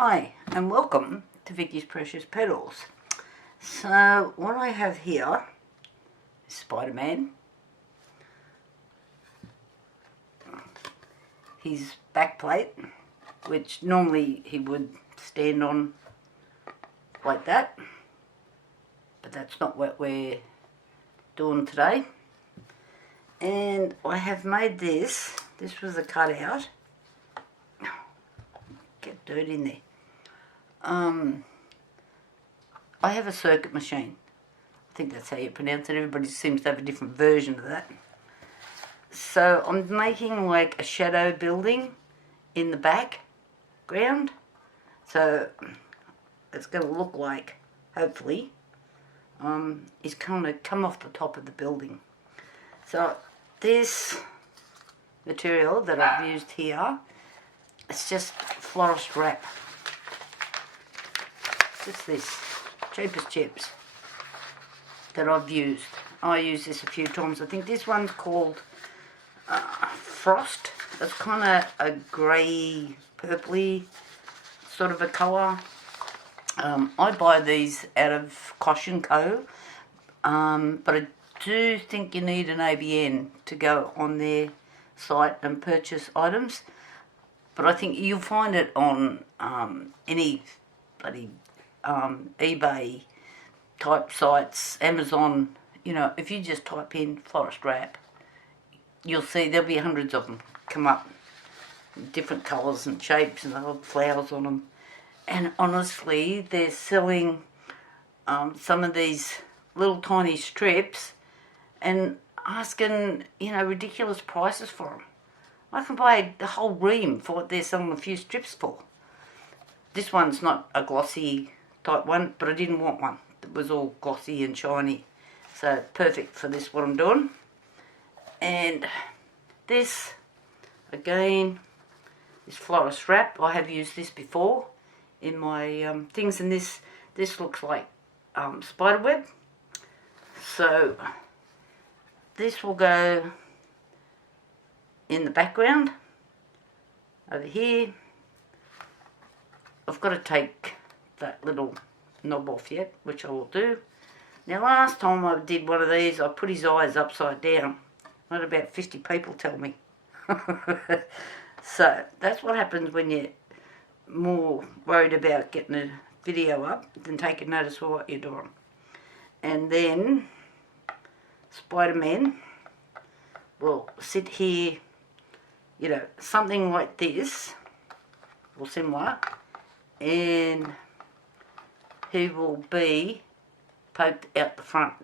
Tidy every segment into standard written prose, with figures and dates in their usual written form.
Hi and welcome to Vicky's Precious Petals. So what I have here is Spiderman. His back plate, which normally he would stand on like that, but that's not what we're doing today. And I have made this was a cutout. Get dirt in there. I have a circuit machine. I think that's how you pronounce it. Everybody seems to have a different version of that. So I'm making like a shadow building in the background. So it's going to look like, hopefully, is going to come off the top of the building. So this material that I've used here, it's just florist wrap. Just this, cheapest chips that I've used. I use this a few times. I think this one's called Frost. It's kind of a grey, purpley sort of a colour. I buy these out of Kosh & Co. But I do think you need an ABN to go on their site and purchase items. But I think you'll find it on any bloody eBay type sites, Amazon. You know, if you just type in florist wrap, you'll see there'll be hundreds of them come up, different colours and shapes, and they'll have flowers on them. And honestly, they're selling some of these little tiny strips and asking, you know, ridiculous prices for them. I can buy the whole ream for what they're selling a few strips for. This one's not a glossy type one, but I didn't want one that was all glossy and shiny. So perfect for this, what I'm doing. And this, again, is florist wrap. I have used this before in my things, and this looks like spider web. So this will go in the background over here. I've got to take that little knob off yet, which I will do. Now last time I did one of these, I put his eyes upside down. I had about 50 people tell me. So that's what happens when you're more worried about getting a video up than taking notice of what you're doing. And then Spiderman will sit here, you know, something like this, or similar, and he will be poked out the front.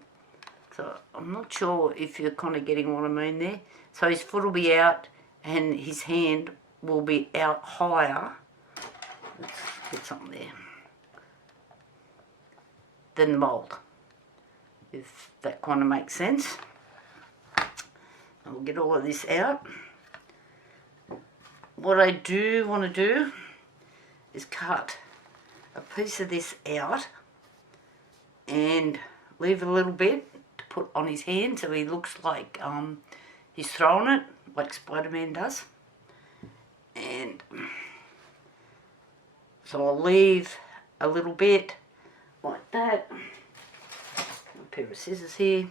So I'm not sure if you're kind of getting what I mean there. So his foot will be out and his hand will be out higher. Let's get something there. Than the mould, if that kind of makes sense. I'll get all of this out. What I do want to do is cut a piece of this out and leave a little bit to put on his hand so he looks like he's throwing it, like Spider-Man does. And so I'll leave a little bit like that. A pair of scissors here.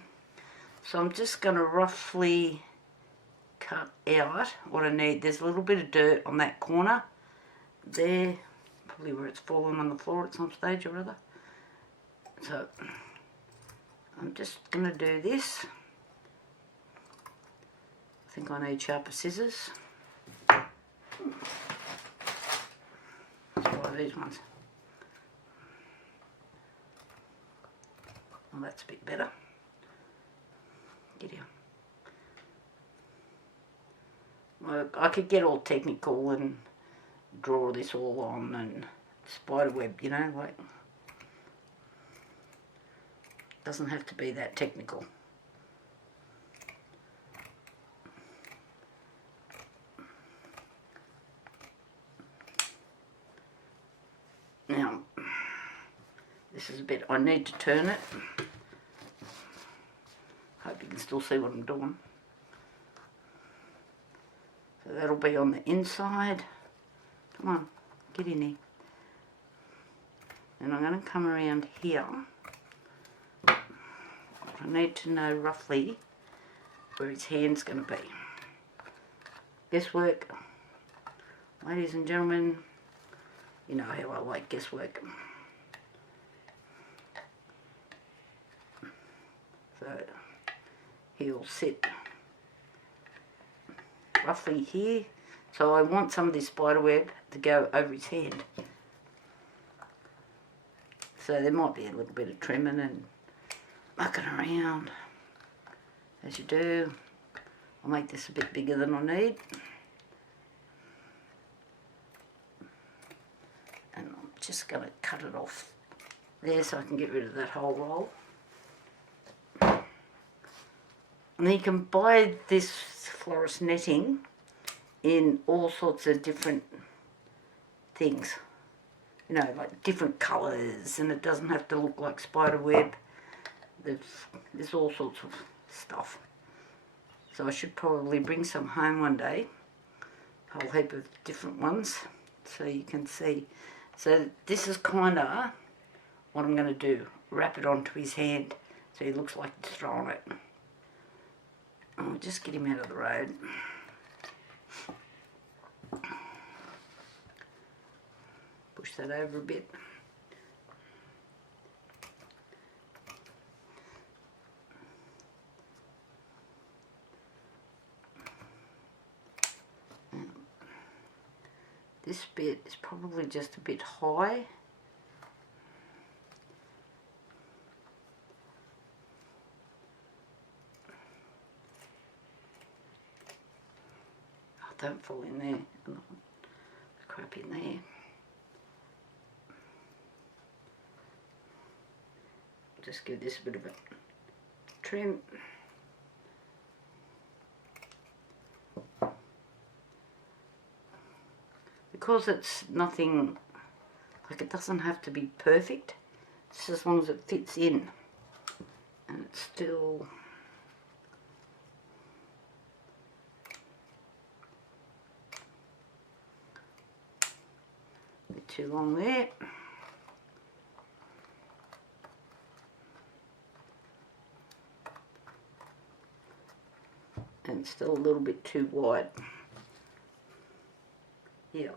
So I'm just going to roughly cut out what I need. There's a little bit of dirt on that corner there, probably where it's fallen on the floor at some stage or other. So I'm just going to do this. I think I need sharper scissors. Let's try these ones. Well, that's a bit better. Get here. Well, I could get all technical and draw this all on and spider web, you know, like, doesn't have to be that technical. Now, this is a bit, I need to turn it. Hope you can still see what I'm doing. So that'll be on the inside. Come on, get in here. And I'm going to come around here. I need to know roughly where his hand's going to be. Guesswork, ladies and gentlemen, you know how I like guesswork. So he'll sit roughly here. So I want some of this spider web to go over his hand. So there might be a little bit of trimming and mucking around, as you do. I'll make this a bit bigger than I need. And I'm just going to cut it off there so I can get rid of that whole roll. And then you can buy this florist netting in all sorts of different things. You know, like different colours, and it doesn't have to look like spider web. There's all sorts of stuff. So I should probably bring some home one day, a whole heap of different ones, so you can see. So this is kind of what I'm going to do, wrap it onto his hand so he looks like he's throwing it. I'll just get him out of the road. Push that over a bit. This bit is probably just a bit high. Oh, don't fall in there. There's crap in there. Just give this a bit of a trim. Because it's nothing, like it doesn't have to be perfect, just as long as it fits in and it's still a bit too long there. And still a little bit too wide. Yeah.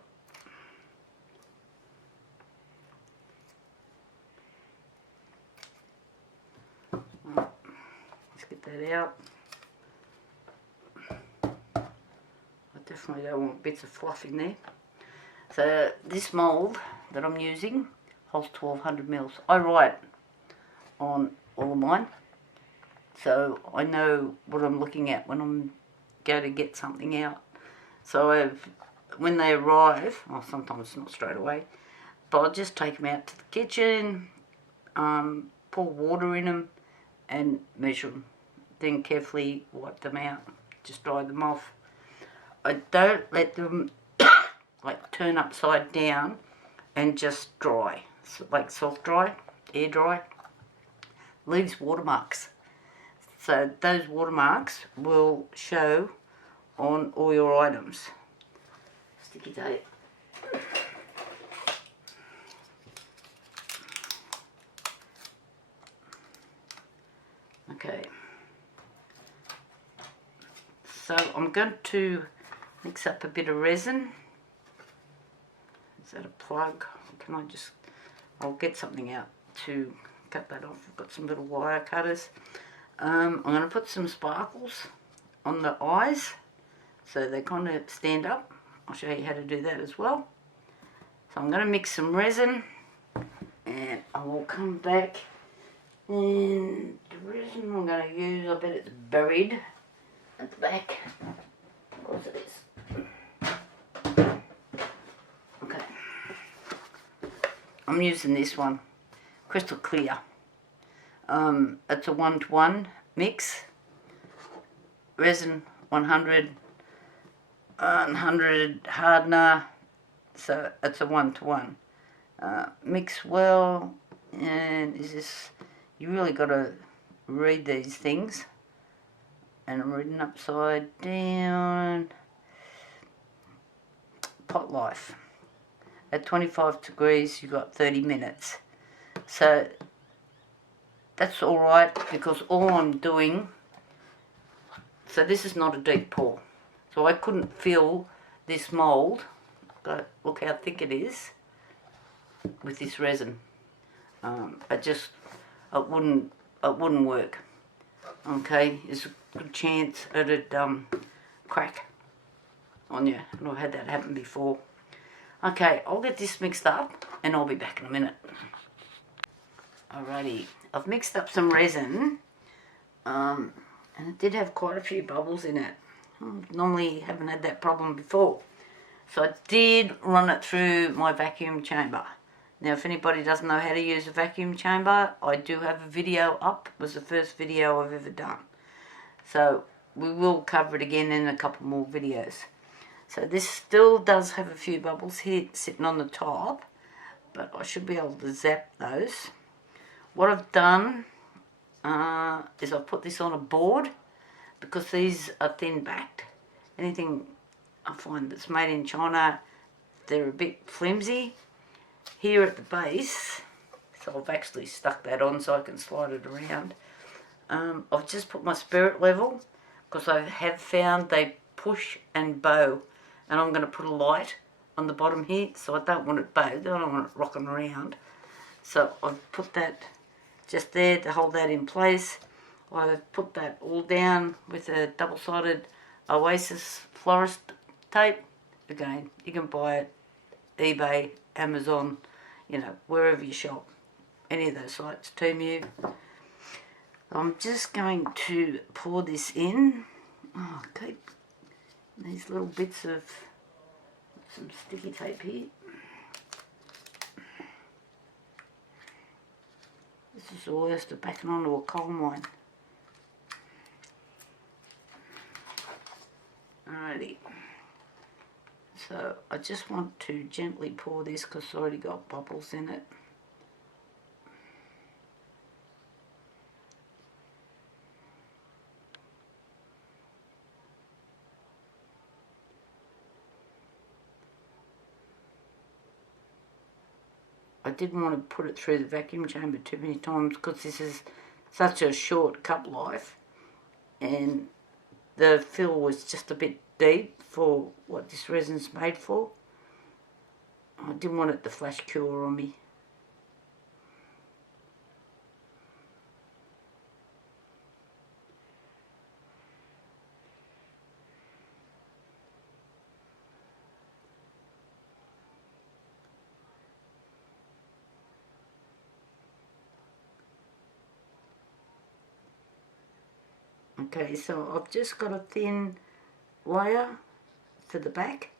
Right. Let's get that out. I definitely don't want bits of fluff in there. So this mould that I'm using holds 1200 mils. I write on all of mine, so I know what I'm looking at when I'm going to get something out. So when they arrive, well, sometimes not straight away, but I'll just take them out to the kitchen, pour water in them and measure them, then carefully wipe them out, just dry them off. I don't let them like turn upside down and just dry, so, like soft dry, air dry, leaves watermarks. So those watermarks will show on all your items. Sticky tape. Okay. So I'm going to mix up a bit of resin. Is that a plug? Can I just, I'll get something out to cut that off. I've got some little wire cutters. I'm going to put some sparkles on the eyes so they kind of stand up. I'll show you how to do that as well. So I'm going to mix some resin and I will come back, and the resin I'm going to use, I bet it's buried at the back. Of course it is. Okay. I'm using this one, Crystal Clear. It's a 1-to-1 mix. Resin 100, 100 hardener, so it's a 1-to-1. Mix well, and is this, you really got to read these things. And I'm reading upside down. Pot life. At 25 degrees, you've got 30 minutes. So that's alright, because all I'm doing, so this is not a deep pour, so I couldn't fill this mould, but look how thick it is with this resin. It wouldn't work. Okay, there's a good chance it'd crack on you, and I've had that happen before. Okay, I'll get this mixed up and I'll be back in a minute. Alrighty, I've mixed up some resin, and it did have quite a few bubbles in it. Normally haven't had that problem before. So I did run it through my vacuum chamber. Now if anybody doesn't know how to use a vacuum chamber, I do have a video up. It was the first video I've ever done. So we will cover it again in a couple more videos. So this still does have a few bubbles here sitting on the top, but I should be able to zap those. What I've done is I've put this on a board, because these are thin backed. Anything I find that's made in China, they're a bit flimsy. Here at the base, so I've actually stuck that on so I can slide it around. I've just put my spirit level, because I have found they push and bow, and I'm going to put a light on the bottom here, so I don't want it bowed, I don't want it rocking around. So I've put that just there to hold that in place. I've put that all down with a double-sided Oasis florist tape. Again, you can buy it eBay, Amazon, you know, wherever you shop, any of those sites, Temu. I'm just going to pour this in. Oh, keep these little bits of some sticky tape here. This is the worst of backing onto a coal mine. Alrighty. So I just want to gently pour this, because it's already got bubbles in it. I didn't want to put it through the vacuum chamber too many times, because this is such a short cup life, and the fill was just a bit deep for what this resin's made for. I didn't want it to flash cure on me. Okay, so I've just got a thin layer for the back.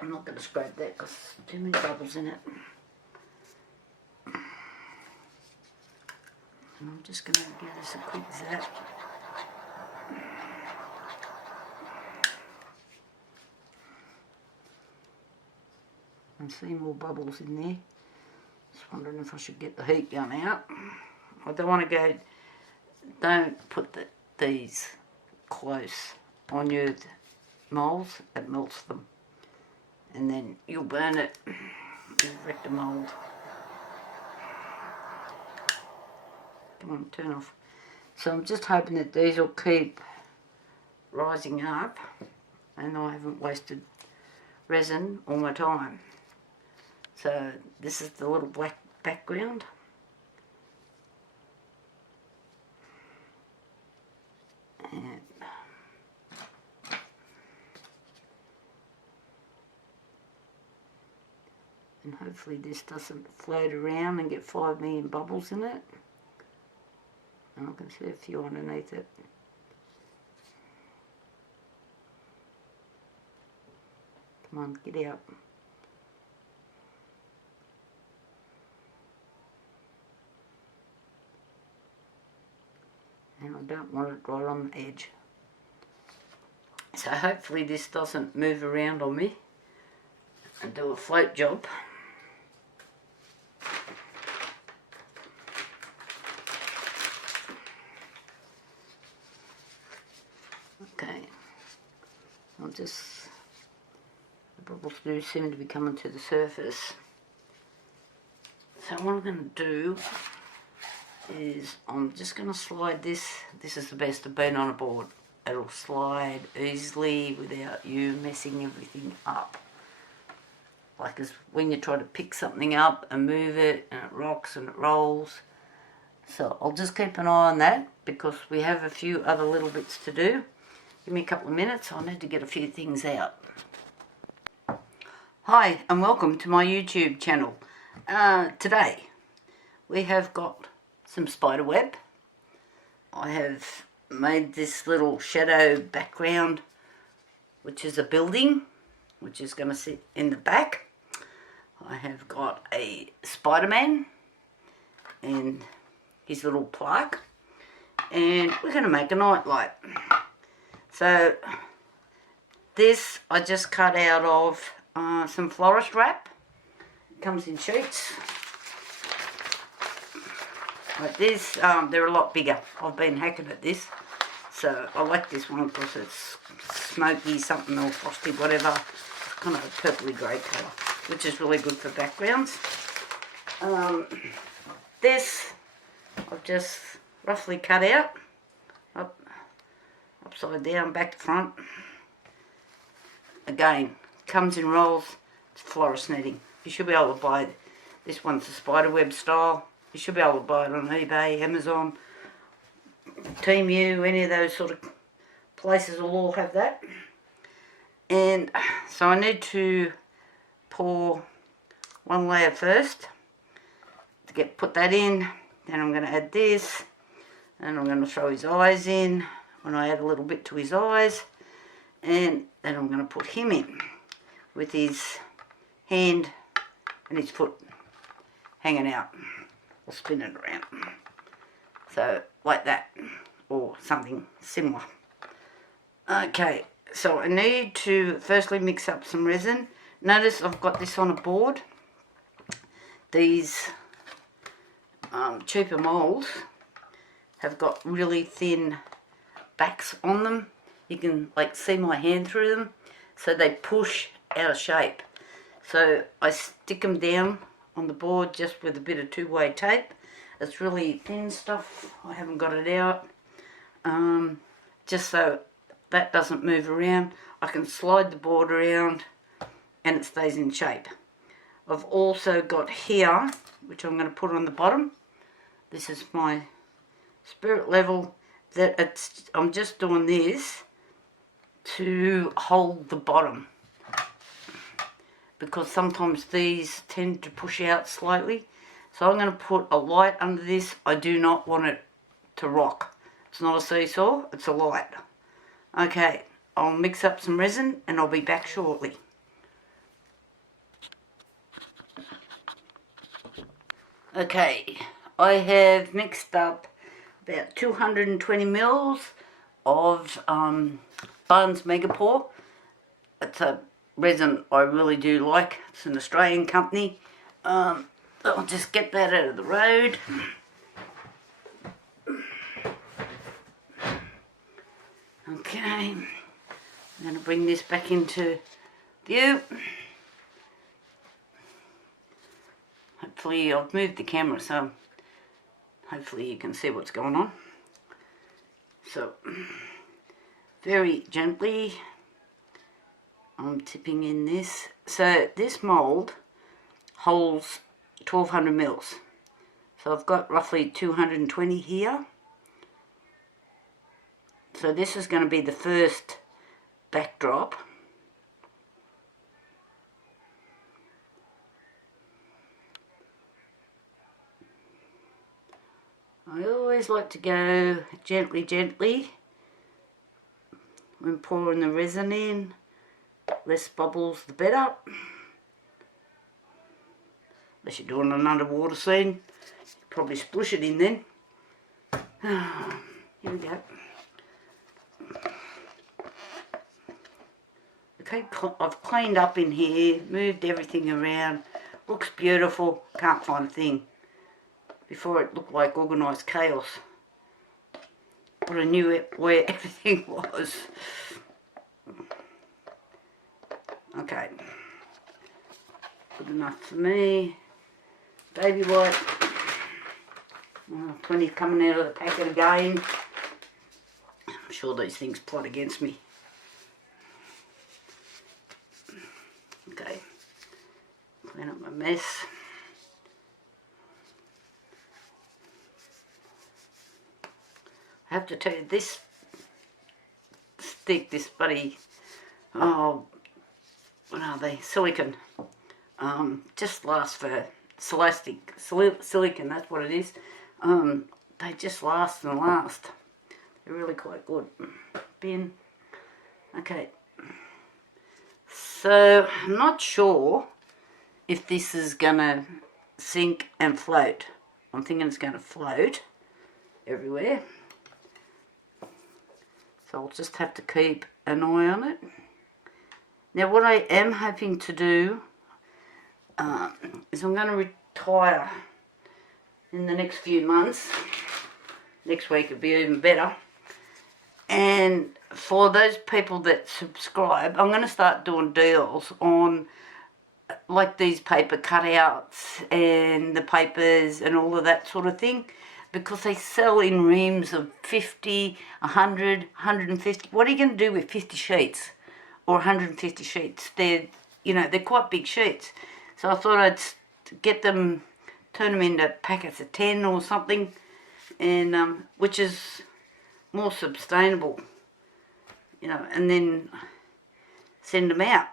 I'm not going to scrape that because too many bubbles in it. And I'm just going to give this a quick zap. I see more bubbles in there. Just wondering if I should get the heat gun out. I don't want to go, don't put these close on your moulds, it melts them. And then you'll burn it, you'll wreck the mould. Come on, turn off. So I'm just hoping that these will keep rising up and I haven't wasted resin all my time. So this is the little black background. And hopefully this doesn't float around and get 5 million bubbles in it. And I can see a few underneath it. Come on, get out. And I don't want it right on the edge. So hopefully this doesn't move around on me and do a float job. Okay, I'll just bubbles do seem to be coming to the surface. So what I'm going to do is I'm just going to slide this. This is the best of being on a board. It'll slide easily without you messing everything up. Like as when you try to pick something up and move it and it rocks and it rolls. So I'll just keep an eye on that because we have a few other little bits to do. Give me a couple of minutes, I need to get a few things out. Hi and welcome to my YouTube channel. Today we have got some spider web. I have made this little shadow background which is a building which is going to sit in the back. I have got a Spiderman and his little plaque, and we're going to make a nightlight. So this I just cut out of some florist wrap. It comes in sheets like this. They're a lot bigger. I've been hacking at this, so I like this one because it's smoky something or frosty whatever. It's kind of a purpley grey colour, which is really good for backgrounds. This I've just roughly cut out, upside down, back to front. Again, comes in rolls. It's florist netting. You should be able to buy it. This one's a spiderweb style. You should be able to buy it on eBay, Amazon, Temu, any of those sort of places will all have that. And so I need to pour one layer first to put that in. Then I'm going to add this, and I'm going to throw his eyes in when I add a little bit to his eyes, and then I'm going to put him in with his hand and his foot hanging out. I'll spin it around. So like that, or something similar. Okay, so I need to firstly mix up some resin. Notice I've got this on a board. These cheaper moulds have got really thin backs on them. You can like see my hand through them, so they push out of shape. So I stick them down on the board just with a bit of two-way tape. It's really thin stuff. I haven't got it out, just so that doesn't move around. I can slide the board around and it stays in shape. I've also got here, which I'm going to put on the bottom. This is my spirit level. I'm just doing this to hold the bottom, because sometimes these tend to push out slightly. So I'm going to put a light under this. I do not want it to rock. It's not a seesaw, it's a light. Okay, I'll mix up some resin and I'll be back shortly. Okay, I have mixed up about 220 mils of Barnes Megapore. It's a resin I really do like. It's an Australian company. I'll just get that out of the road. Okay, I'm going to bring this back into view. Hopefully I've moved the camera, so hopefully you can see what's going on. So very gently I'm tipping in this. So this mould holds 1200 mils. So I've got roughly 220 here. So this is going to be the first backdrop. I always like to go gently when pouring the resin in. Less bubbles the better. Unless you're doing an underwater scene, probably splush it in then. Here we go. Okay, I've cleaned up in here, moved everything around. Looks beautiful. Can't find a thing. Before it looked like organised chaos. But I knew where everything was. Okay. Good enough for me. Baby white. Oh, plenty coming out of the packet again. I'm sure these things plot against me. Okay. Clean up my mess. I have to tell you, this stick, this bloody, oh, what are they? Silicone. Just lasts for silicone, that's what it is. They just last and last. They're really quite good. Bin. Okay. So, I'm not sure if this is going to sink and float. I'm thinking it's going to float everywhere. So I'll just have to keep an eye on it. Now what I am hoping to do is I'm going to retire in the next few months. Next week it'll be even better. And for those people that subscribe, I'm going to start doing deals on like these paper cutouts and the papers and all of that sort of thing, because they sell in reams of 50, 100, 150. What are you going to do with 50 sheets or 150 sheets? They're quite big sheets. So I thought I'd get them, turn them into packets of 10 or something, and which is more sustainable, and then send them out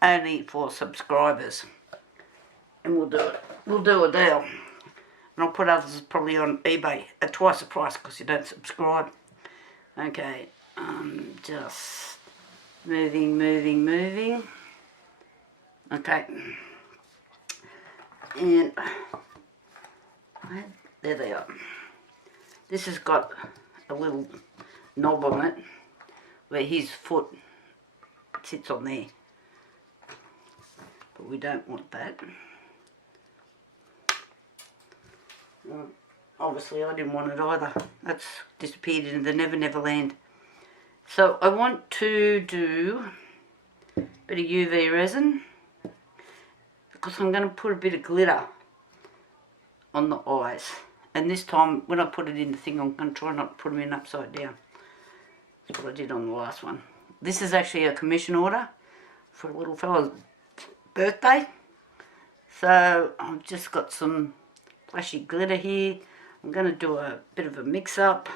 only for subscribers, and we'll do it. We'll do a deal, and I'll put others probably on eBay at twice the price because you don't subscribe. Okay, just moving. Okay, and there they are. This has got a little knob on it where his foot sits on there, but we don't want that. Obviously I didn't want it either. That's disappeared into the Never Land. So I want to do a bit of UV resin, because I'm going to put a bit of glitter on the eyes. And this time, when I put it in the thing, I'm going to try not to put them in upside down. That's what I did on the last one. This is actually a commission order for a little fella's birthday. So I've just got some flashy glitter here. I'm going to do a bit of a mix-up.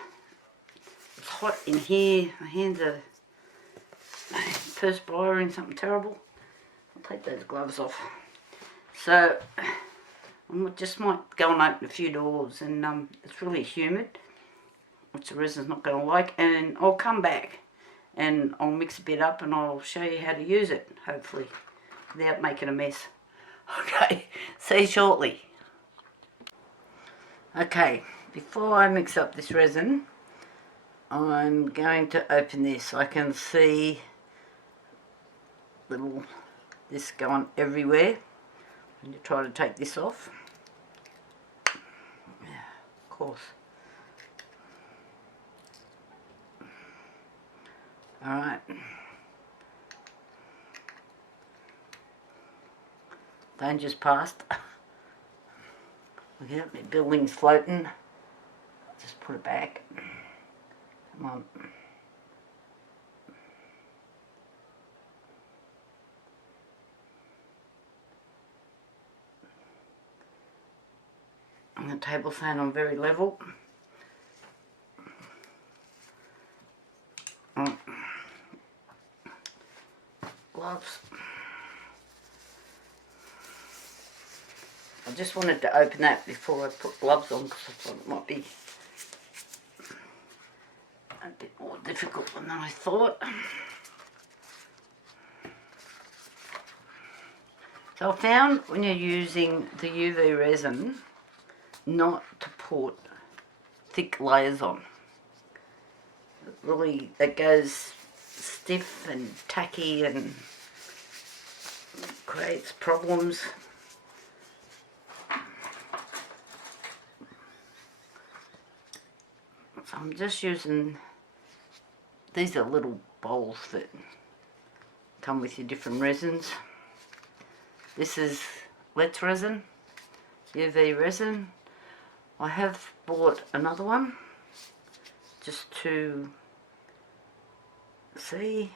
It's hot in here. My hands are perspiring something terrible. I'll take those gloves off. So I just might go and open a few doors, and it's really humid, which the resin's not going to like, and I'll come back and I'll mix a bit up and I'll show you how to use it, hopefully, without making a mess. Okay, see you shortly. Okay, before I mix up this resin, I'm going to open this. I can see this going everywhere. And you try to take this off. Yeah, of course. Alright. Danger's past. Look at my building's floating. Just put it back. Come on. And the table's staying on very level. Gloves. I just wanted to open that before I put gloves on, because I thought it might be a bit more difficult than I thought. So I found when you're using the UV resin not to put thick layers on. It goes stiff and tacky and creates problems. So I'm just using, these are little bowls that come with your different resins. This is Let's Resin, UV resin. I have bought another one just to see.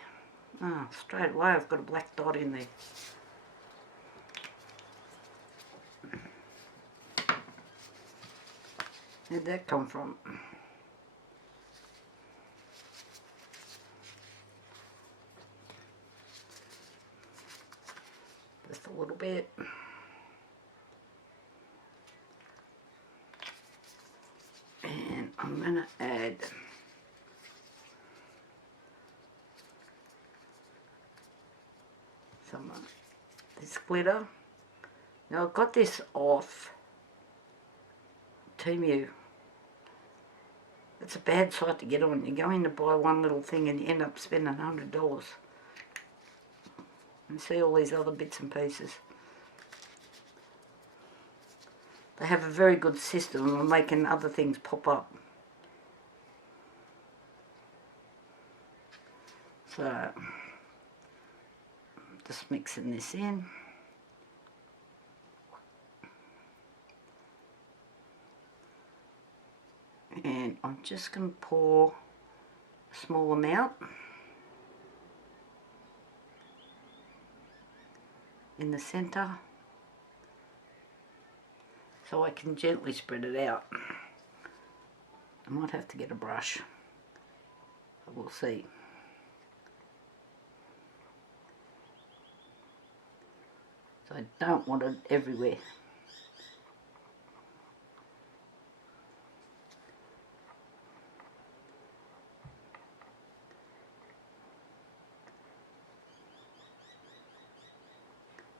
Oh, straight away I've got a black dot in there. Where'd that come from? Just a little bit. And I'm going to add some of this glitter. Now I got this off Temu. It's a bad site to get on. You go in to buy one little thing and you end up spending $100. And see all these other bits and pieces. They have a very good system of making other things pop up. So, just mixing this in. And I'm just going to pour a small amount in the centre so I can gently spread it out. I might have to get a brush, but we'll see. So I don't want it everywhere.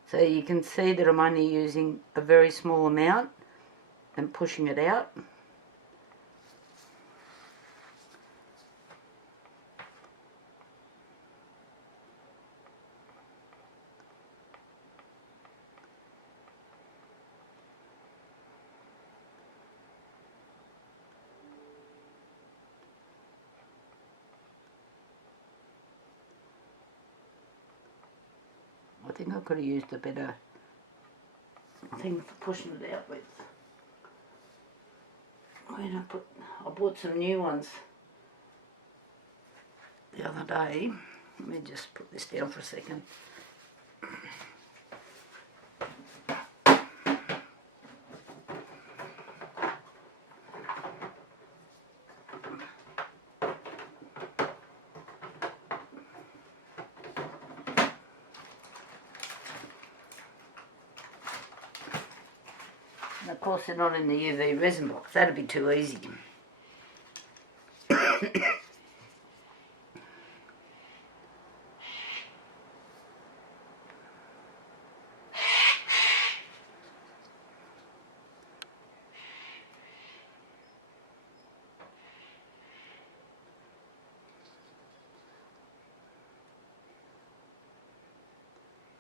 So you can see that I'm only using a very small amount and pushing it out. I think I could have used a better thing for pushing it out with. I bought some new ones the other day. Let me just put this down for a second. And of course they're not in the UV resin box, that'd be too easy.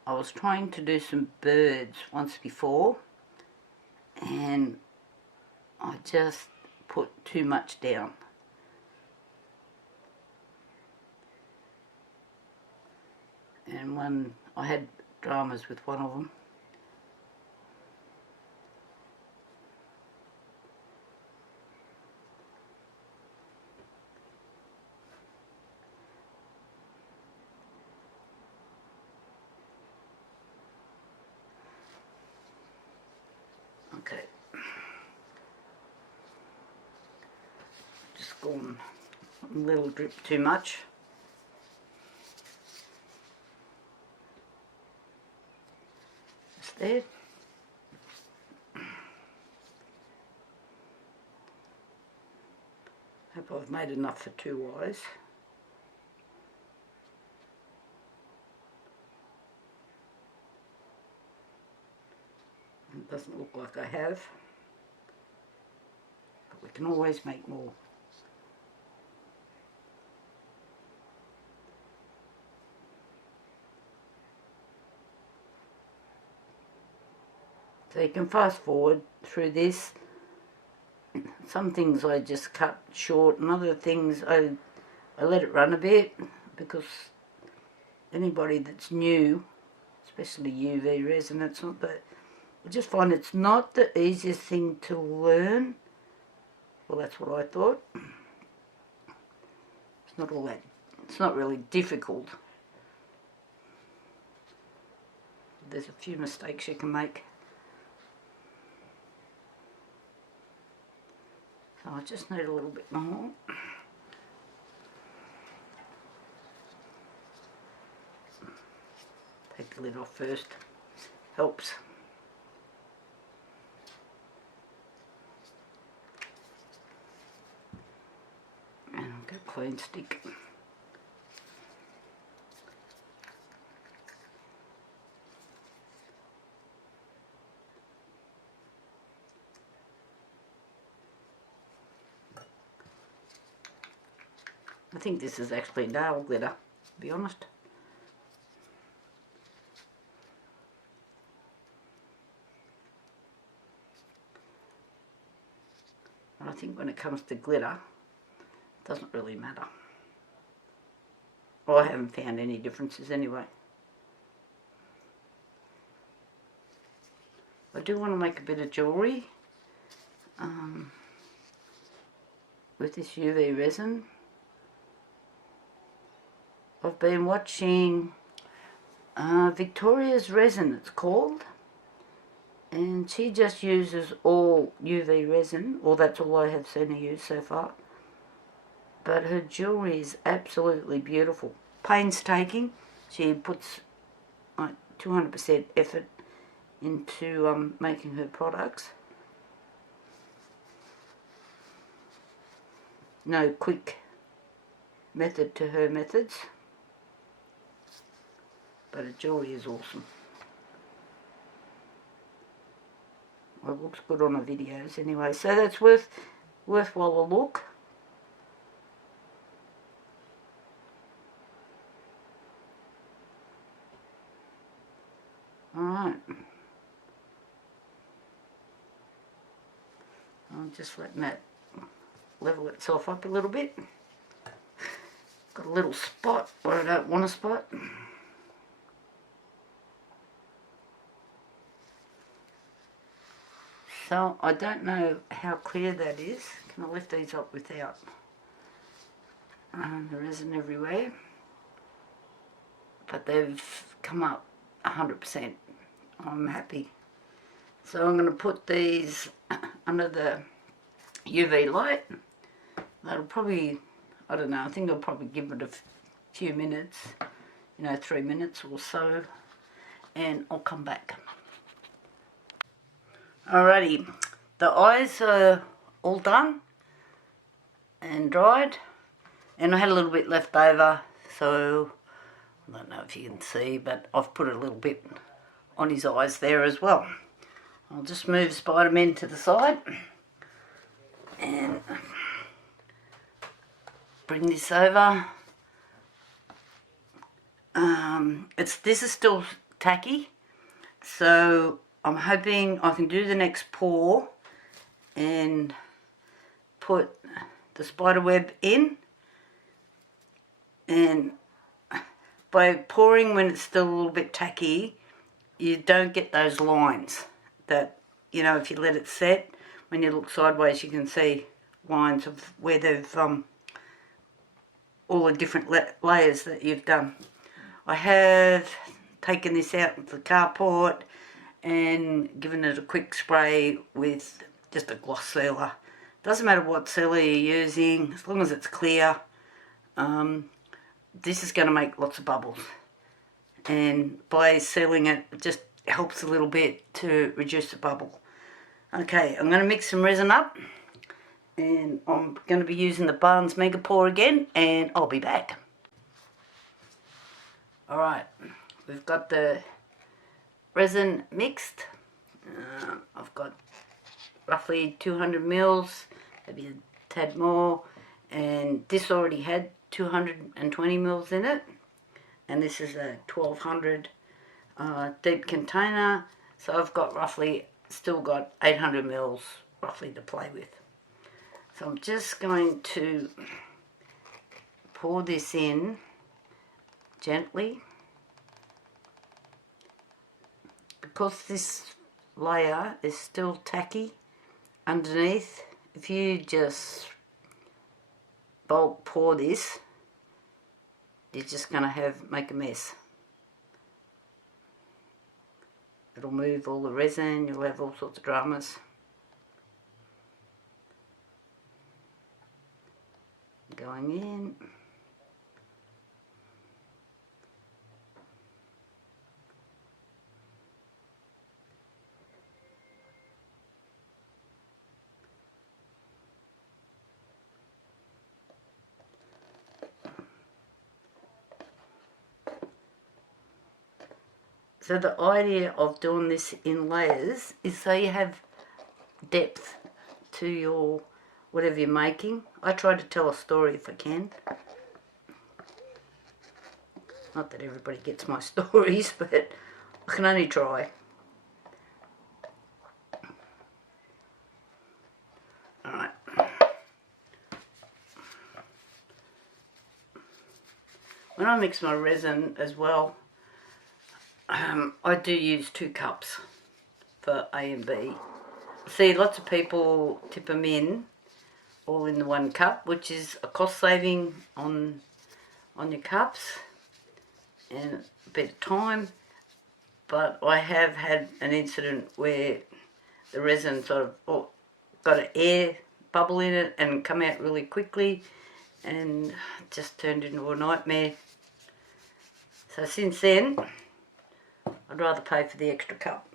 I was trying to do some birds once before and I just put too much down. And when I had dramas with one of them, okay, just gone a little drip too much. Just there. Hope I've made enough for 2 eyes. It doesn't look like I have, but we can always make more. So you can fast forward through this. Some things I just cut short and other things I let it run a bit because anybody that's new, especially UV resin, it's not that, I just find it's not the easiest thing to learn. Well, that's what I thought. It's not all that, it's not really difficult. There's a few mistakes you can make. So I just need a little bit more. Take the lid off first, helps. And I'll get a clean stick. I think this is actually nail glitter, to be honest. And I think when it comes to glitter, it doesn't really matter. Well, I haven't found any differences anyway. I do want to make a bit of jewellery with this UV resin. I've been watching Victoria's Resin, it's called, and she just uses all UV resin, or that's all I have seen her use so far. But her jewellery is absolutely beautiful, painstaking. She puts like 200% effort into making her products. No quick method to her methods. But her jewellery is awesome. Well, it looks good on the videos anyway, so that's worthwhile a look. Alright. I'm just letting that level itself up a little bit. Got a little spot where I don't want a spot. So I don't know how clear that is. Can I lift these up without the resin everywhere? But they've come up 100%. I'm happy. So I'm going to put these under the UV light. That'll probably, I don't know, I think I'll probably give it a few minutes, 3 minutes or so, and I'll come back. Alrighty, the eyes are all done and dried, and I had a little bit left over, so I don't know if you can see, but I've put a little bit on his eyes there as well. I'll just move Spiderman to the side and bring this over. This is still tacky, so I'm hoping I can do the next pour and put the spider web in, and by pouring when it's still a little bit tacky, you don't get those lines that, if you let it set, when you look sideways you can see lines of where they've all the different layers that you've done. I have taken this out of the carport and given it a quick spray with just a gloss sealer. Doesn't matter what sealer you're using, as long as it's clear. This is going to make lots of bubbles, and by sealing it, it just helps a little bit to reduce the bubble. Okay, I'm going to mix some resin up, and I'm going to be using the Barnes Mega Pour again, and I'll be back. Alright, we've got the resin mixed. I've got roughly 200 mils, maybe a tad more, and this already had 220 mils in it, and this is a 1200 deep container, so I've got still got 800 mils roughly to play with. So I'm just going to pour this in gently. because this layer is still tacky underneath, if you just bulk pour this, you're just going to make a mess. It'll move all the resin, you'll have all sorts of dramas. Going in. So the idea of doing this in layers is so you have depth to your whatever you're making. I try to tell a story if I can. Not that everybody gets my stories, but I can only try. Alright. When I mix my resin as well, I do use 2 cups for A and B. See, lots of people tip them in all in the 1 cup, which is a cost saving on your cups and a bit of time. But I have had an incident where the resin sort of got an air bubble in it and come out really quickly, and just turned into a nightmare. So since then, I'd rather pay for the extra cup.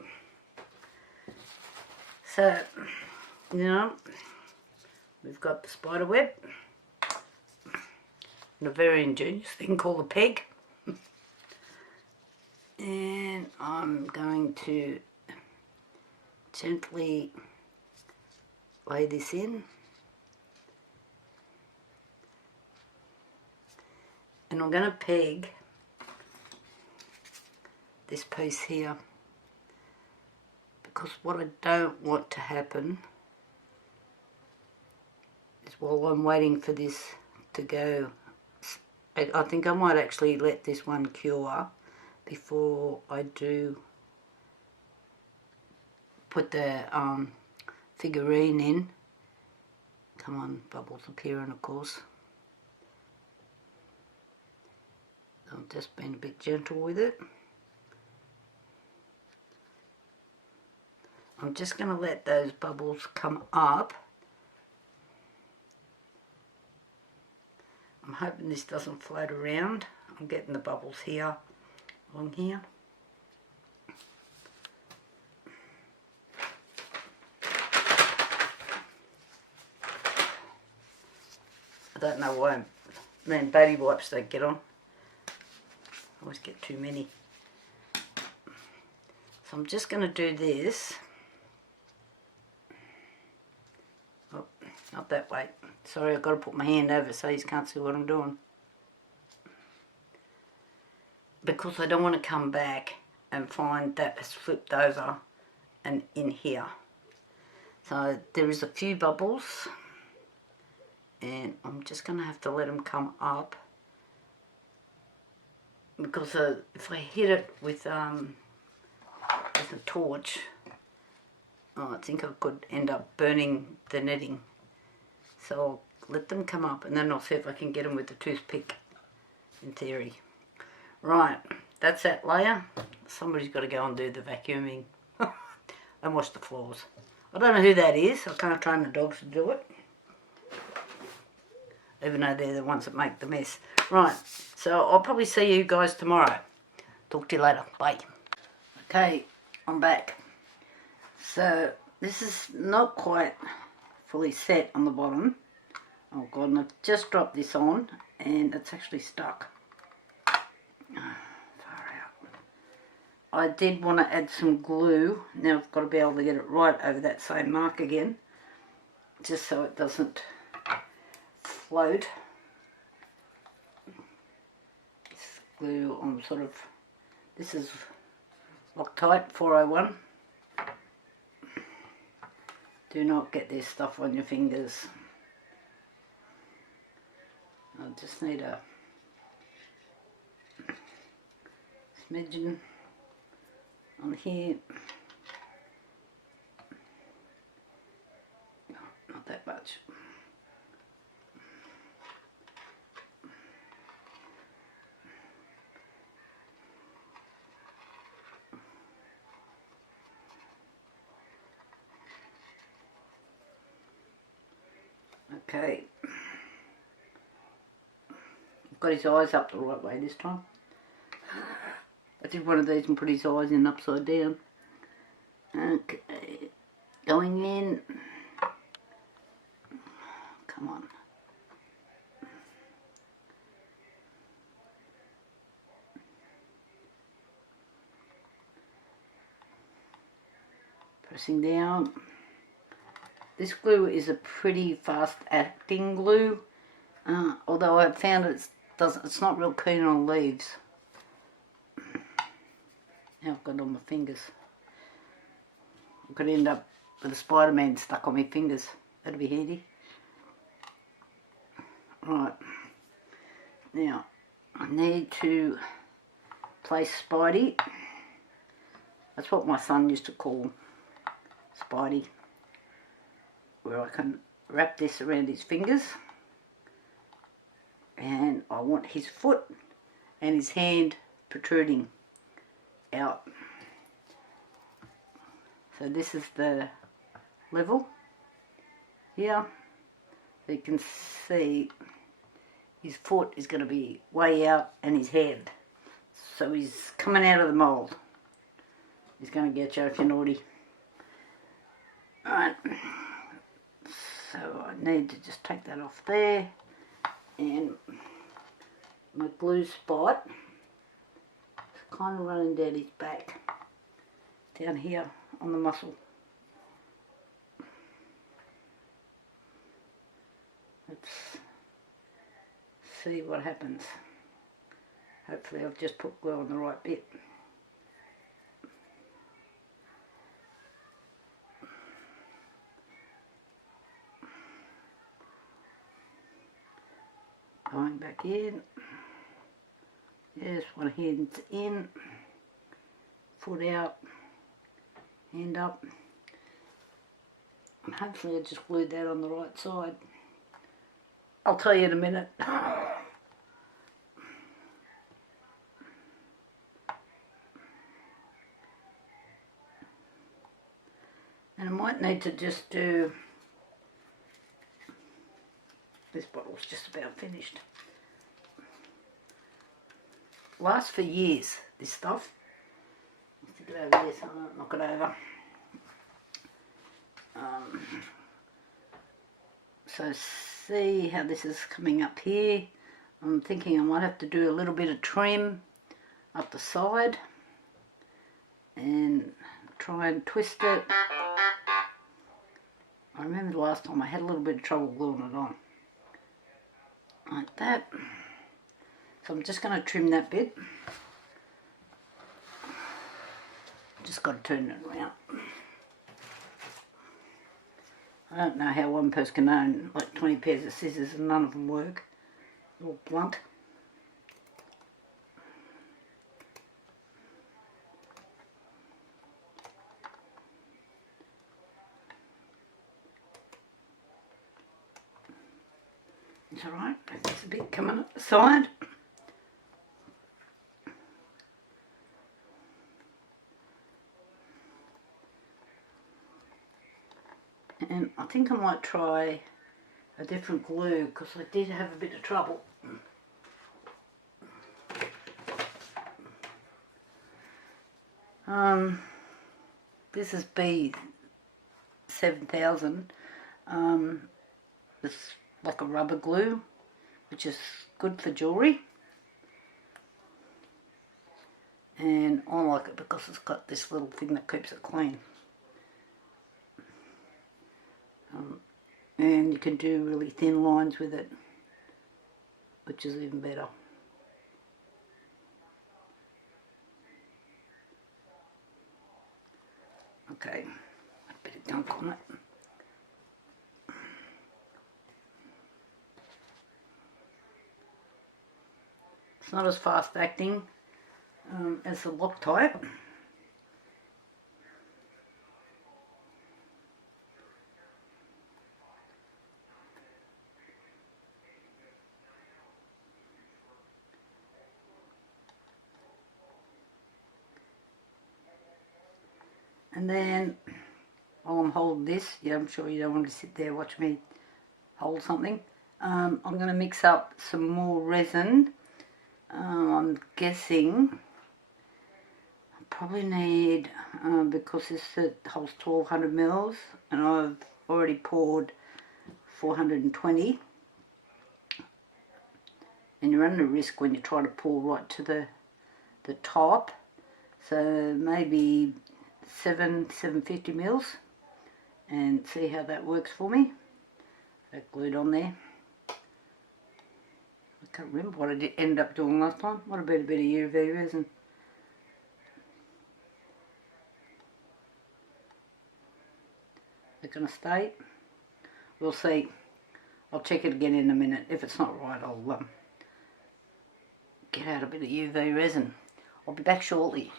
So, you know, we've got the spider web and a very ingenious thing called a peg. And I'm going to gently lay this in. And I'm going to peg this piece here, because what I don't want to happen is while I'm waiting for this to go, I think I might actually let this one cure before I do put the figurine in. Come on, bubbles appearing, of course. I'm just being a bit gentle with it. I'm just going to let those bubbles come up. I'm hoping this doesn't float around. I'm getting the bubbles here, along here. I don't know why baby wipes don't get on. I always get too many. So I'm just going to do this. Oh, not that way. Sorry, I've got to put my hand over so you can't see what I'm doing. Because I don't want to come back and find that it's flipped over and in here. So there is a few bubbles, and I'm just going to have to let them come up. Because if I hit it with a torch, I think I could end up burning the netting. So I'll let them come up, and then I'll see if I can get them with the toothpick, in theory. Right, that's that layer. Somebody's got to go and do the vacuuming and wash the floors. I don't know who that is. I can't train the dogs to do it, even though they're the ones that make the mess. Right, so I'll probably see you guys tomorrow. Talk to you later. Bye. Okay, I'm back. So this is not quite fully set on the bottom. Oh god, and I've just dropped this on and it's actually stuck. Far out. I did want to add some glue. Now I've got to be able to get it right over that same mark again, just so it doesn't float. This glue on sort of, this is Loctite 401. Do not get this stuff on your fingers. I just need a smidgen on here. Not that much. Okay. Got his eyes up the right way this time. I did one of these and put his eyes in upside down. Okay, going in. Come on. Pressing down. This glue is a pretty fast acting glue, although I've found it's not real keen on leaves. Now I've got it on my fingers. I could end up with a Spiderman stuck on my fingers. That'd be handy. Right. Now, I need to place Spidey. That's what my son used to call Spidey. Where I can wrap this around his fingers. And I want his foot and his hand protruding out. So this is the level here. So you can see his foot is going to be way out and his head. So he's coming out of the mould. He's going to get you if you're naughty. Alright. So I need to just take that off there. And my glue spot is kind of running down his back. Down here on the muscle. Let's see what happens. Hopefully I've just put glue on the right bit. Going back in. Yes, one hand's in. Foot out. Hand up. And hopefully I just glued that on the right side. I'll tell you in a minute. And I might need to just do... This bottle's just about finished. Lasts for years, this stuff. Stick it over there so I don't knock it over. So see how this is coming up here. I'm thinking I might have to do a little bit of trim up the side and try and twist it. I remember the last time I had a little bit of trouble gluing it on. Like that. So I'm just going to trim that bit. Just got to turn it around. I don't know how one person can own like 20 pairs of scissors and none of them work. They're all blunt. It's alright, there's a bit coming up the side. And I think I might try a different glue because I did have a bit of trouble. This is B7000. It's like a rubber glue, which is good for jewellery. And I like it because it's got this little thing that keeps it clean. And you can do really thin lines with it, which is even better. Okay, a bit of gunk on it. It's not as fast acting as the Loctite, And then while I'm holding this, yeah, I'm sure you don't want to sit there watch me hold something. I'm going to mix up some more resin. I'm guessing I probably need, because this holds 1200 mils and I've already poured 420, and you run the risk when you try to pour right to the top, so maybe 750 mils, and see how that works for me. That glued on there. I can't remember what I did end up doing last time. Might have been a bit of UV resin. They're going to stay. We'll see. I'll check it again in a minute. If it's not right, I'll get out a bit of UV resin. I'll be back shortly.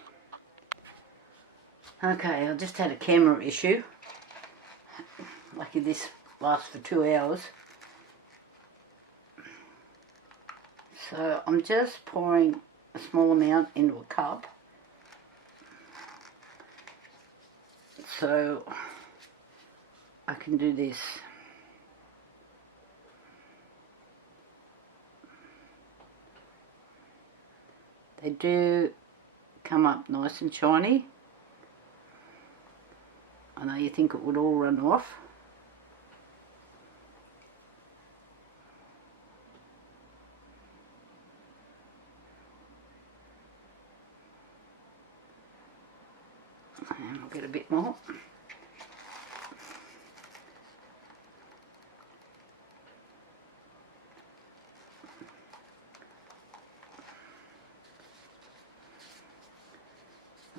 Okay, I just had a camera issue. Lucky this lasts for 2 hours. So I'm just pouring a small amount into a cup. So I can do this. They do come up nice and shiny. I know you think it would all run off. And I'll get a bit more.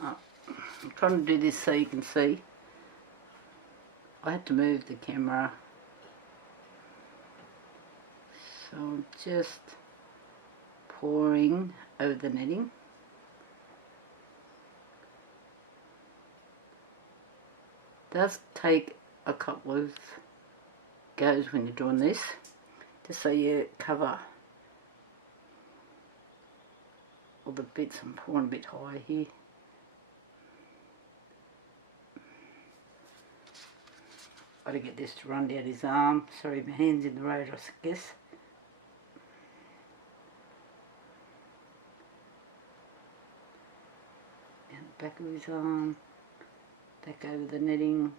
I'm trying to do this so you can see. I had to move the camera, so I'm just pouring over the netting. It does take a couple of goes when you're doing this, just so you cover all the bits. I'm pouring a bit higher here. Got to get this to run down his arm. Sorry, my hand's in the road, I guess. Down the back of his arm, back over the netting.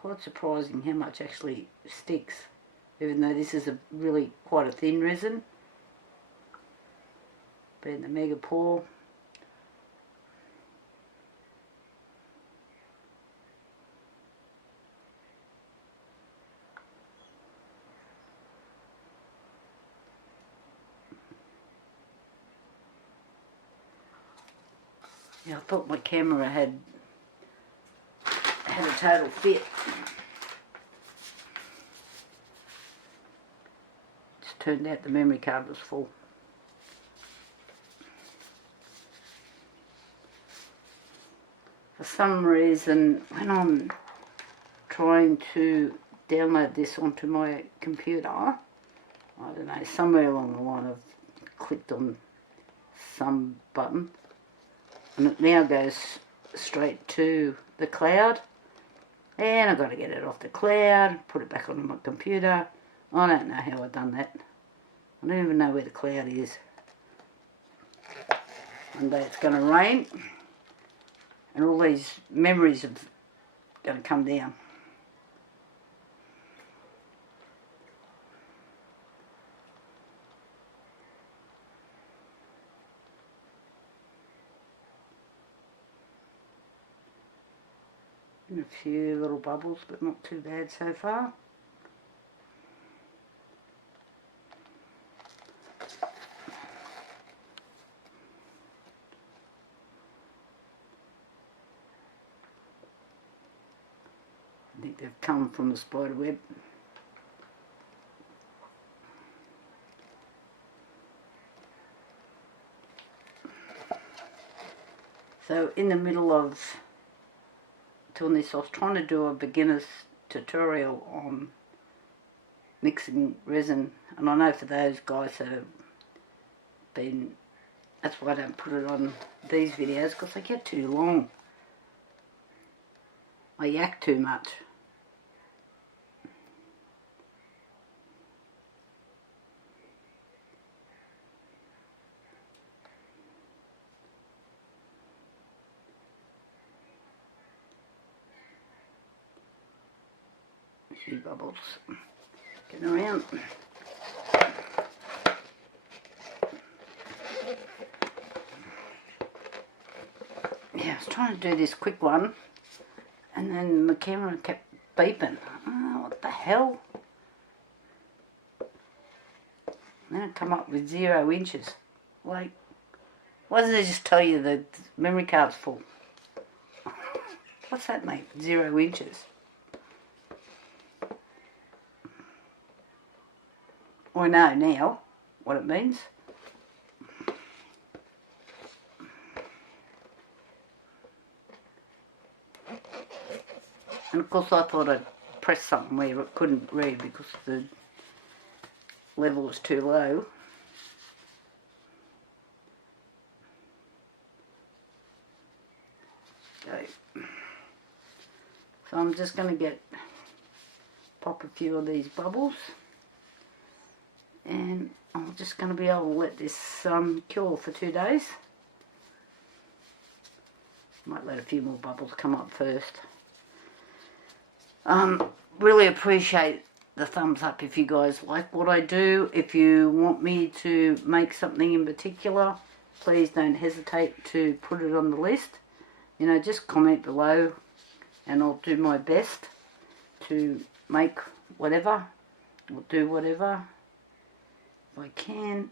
Quite surprising how much actually sticks, even though this is a really quite a thin resin. Being the mega pour. Yeah, I thought my camera had a total fit. Just turned out the memory card was full. For some reason, when I'm trying to download this onto my computer, I don't know, somewhere along the line I've clicked on some button, and it now goes straight to the cloud, and I've got to get it off the cloud, put it back on my computer. I don't know how I've done that. I don't even know where the cloud is. One day it's going to rain and all these memories are going to come down. And a few little bubbles, but not too bad so far. I think they've come from the spider web. So in the middle of doing this, I was trying to do a beginner's tutorial on mixing resin, and I know for those guys that have been That's why I don't put it on these videos, because they get too long. I yak too much. A few bubbles getting around. Yeah, I was trying to do this quick one, and then my camera kept beeping. Oh, what the hell? Then it come up with 0 inches. Like, why doesn't it just tell you the memory card's full? What's that mean? 0 inches. I know now what it means. And of course I thought I'd press something where it couldn't read because the level was too low. Okay. So I'm just going to pop a few of these bubbles, and I'm just going to be able to let this cure for 2 days. Might let a few more bubbles come up first. Really appreciate the thumbs up if you guys like what I do. If you want me to make something in particular, please don't hesitate to put it on the list. You know, just comment below and I'll do my best to make whatever or do whatever if I can.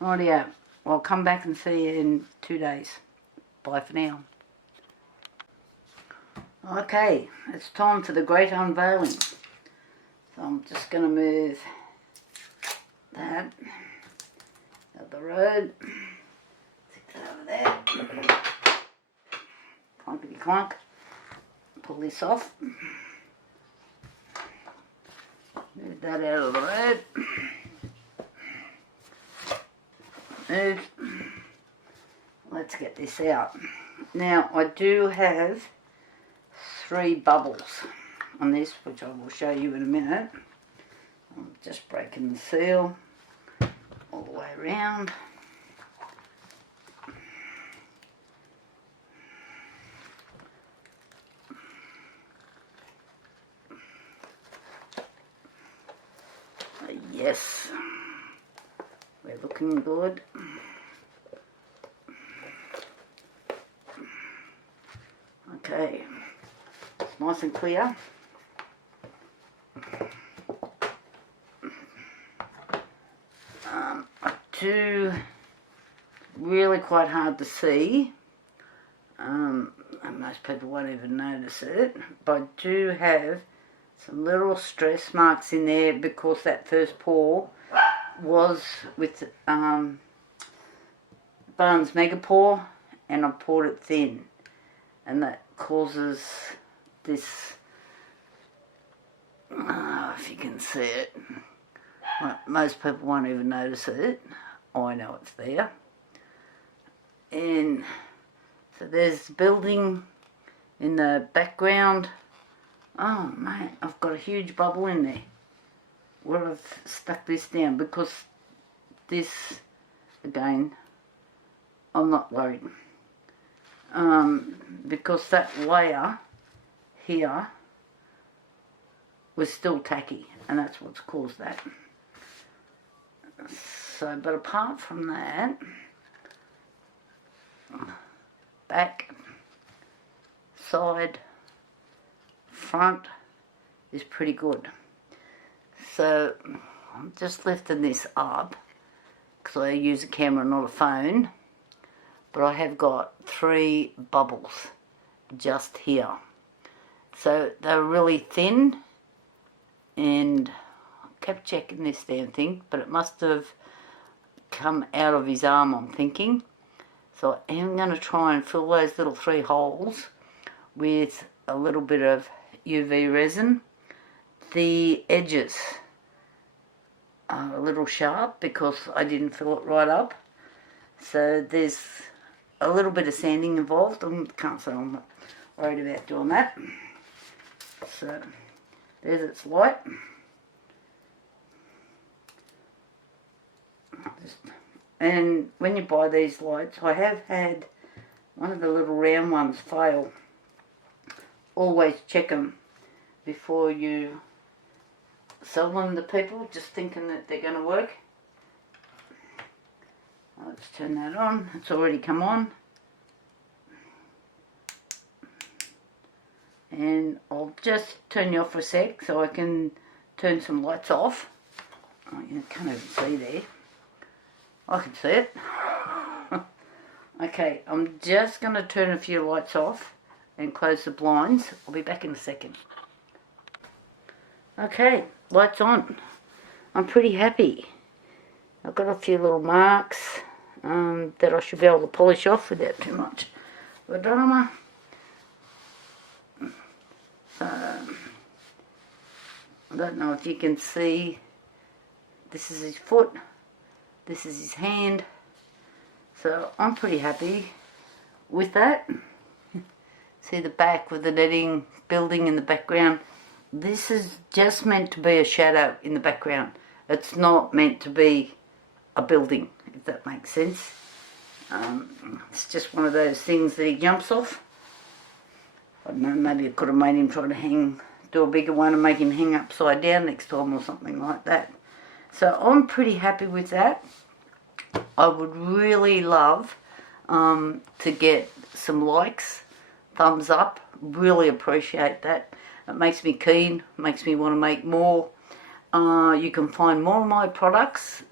Rightio, I'll come back and see you in 2 days. Bye for now. Okay, it's time for the great unveiling. So I'm just going to move that out the road. Stick that over there. Clunkety clunk. Pull this off. Move that out of the road. Move. Let's get this out. Now I do have 3 bubbles on this, which I will show you in a minute. I'm just breaking the seal all the way around. Yes, we're looking good. Okay, it's nice and clear. I do really quite hard to see, and most people won't even notice it, but I do have some little stress marks in there because that first pour was with Barnes Mega Pour, and I poured it thin, and that causes this, if you can see it, most people won't even notice it. I know it's there. And so there's the building in the background. Oh mate, I've got a huge bubble in there where I've stuck this down, because this, again, I'm not worried. Because that layer here was still tacky, and that's what's caused that. So, but apart from that, back, side, front is pretty good. So I'm just lifting this up because I use a camera, not a phone, but I have got 3 bubbles just here. So they're really thin, and I kept checking this damn thing, but it must have come out of his arm, I'm thinking. So I am going to try and fill those little 3 holes with a little bit of UV resin. The edges are a little sharp because I didn't fill it right up. So there's a little bit of sanding involved. I can't say I'm not worried about doing that. So there's its light. And when you buy these lights, I have had one of the little round ones fail. Always check them before you sell them to people, just thinking that they're going to work. Let's turn that on. It's already come on. And I'll just turn you off for a sec so I can turn some lights off. Oh, you can't even see there. I can see it. Okay, I'm just going to turn a few lights off and close the blinds. I'll be back in a second. Okay, lights on. I'm pretty happy. I've got a few little marks that I should be able to polish off without too much drama. I don't know if you can see, this is his foot, this is his hand, so I'm pretty happy with that. See the back with the netting building in the background. This is just meant to be a shadow in the background. It's not meant to be a building, if that makes sense. It's just one of those things that he jumps off. I don't know, maybe I could have made him try to do a bigger one and make him hang upside down next time or something like that. So I'm pretty happy with that. I would really love to get some likes, thumbs up, really appreciate that. It makes me keen, makes me want to make more. You can find more of my products,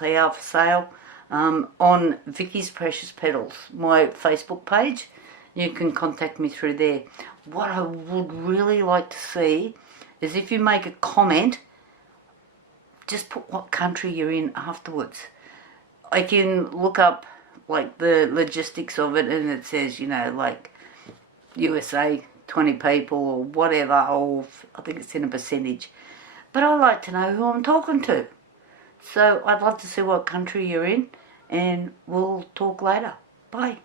they are for sale, on Vicky's Precious Petals, my Facebook page. You can contact me through there. What I would really like to see is if you make a comment, just put what country you're in afterwards. I can look up like the logistics of it, and it says, you know, like USA, 20 people or whatever, or I think it's in a percentage. But I like to know who I'm talking to. So I'd love to see what country you're in, and we'll talk later. Bye.